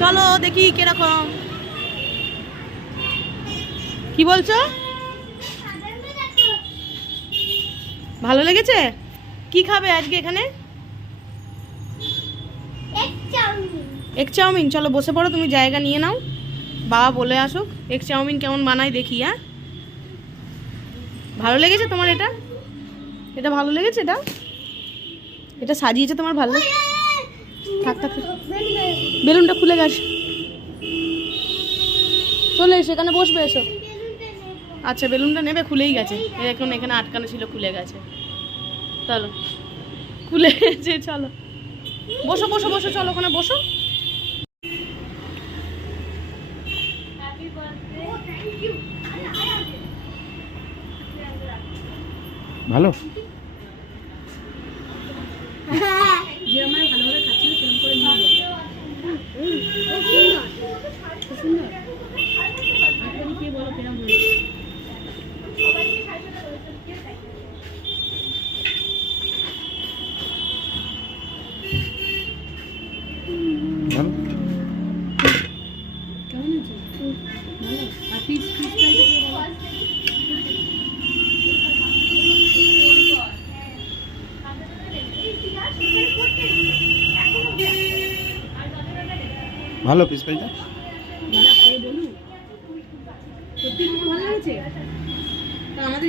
চলো দেখি কিরকম। কি বলছো? ভালো লেগেছে? কি খাবে আজকে এখানে? Egg chow mein. চলো বসে পড়ো, তুমি জায়গা নিয়ে নাও, বাবা বলে আসুক এগ চাউমিন কেমন বানায় দেখি। হ্যাঁ, ভালো লেগেছে তোমার? এটা এটা ভালো লেগেছে? এটা এটা সাজিয়েছে তোমার ভালো? থাক থাক, বেলুনটা খুলে গেছে। চলে এসো, এখানে বসবে, এসো। আচ্ছা, বেলুনটা নেবে? খুলেই গেছে এখন, এখানে আটকানো ছিল, খুলে গেছে। চলো, খুলে গেছে। চলো বসো বসো বসো, চলো ওখানে বসো। ভালো। যে আমার ভালোভাবে খাচ্ছি না সেরকম করে নিয়ে সুন্দর। কে বলো কেরম হয়েছে? ভালো। কেমন আছে? ভালো। আর পিস পিস ফ্রাইটা কে বলো? ভালো পিস পাইটা। ভালো খেয়ে বলুন, সত্যি ভালো লেগেছে। আমাদের